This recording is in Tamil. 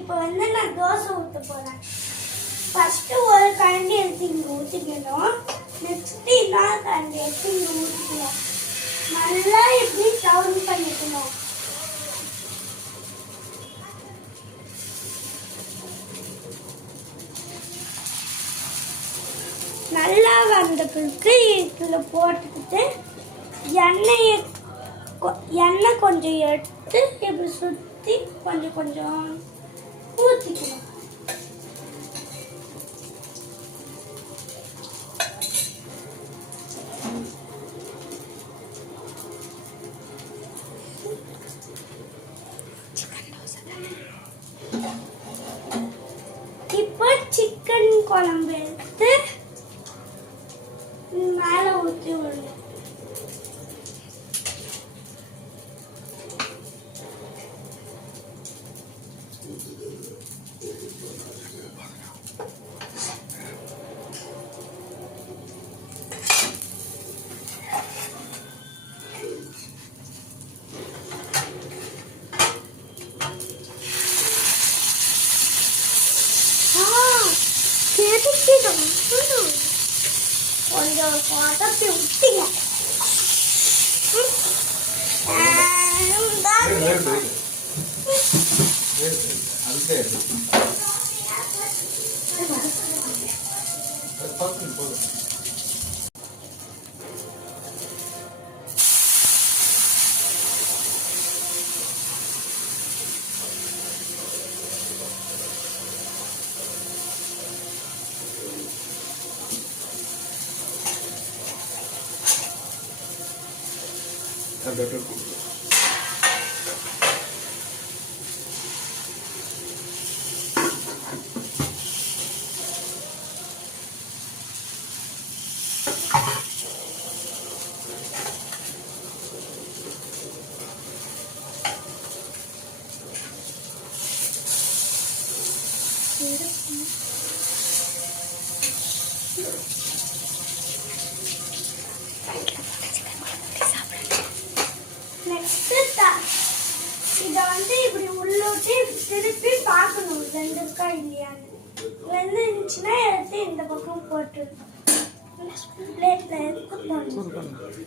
இப்போ நான் தோசை ஊத்த போறேன். ஃபர்ஸ்ட் ஒரு கரண்டி எடுத்து இங்க ஊத்திக்கணும். நெக்ஸ்ட் இன்னொரு கரண்டி எடுத்து இங்க ஊத்திக்கணும். நல்லா இப்படி டவுன் பண்ணிக்கணும். நல்லா வந்த பிறகு இதுல போட்டுக்கிட்டு எண்ணெய் கொஞ்சம் எடுத்து இப்படி சுத்தி கொஞ்சம் கொஞ்சம் ஊத்திக்கணும். இப்போ சிக்கன் குழம்பு எடுத்து மேல ஊற்றி விடணும். கொஞ்சம் கொட்டப்பி விட்டீங்க. இதை இப்படி உள்ளோட்டி திருப்பி பார்க்கணும் வெந்திருக்கா இல்லையான்னு. வெந்துருந்துச்சுன்னா எடுத்து இந்த பக்கம் போட்டு பிளேட்ல எடுத்து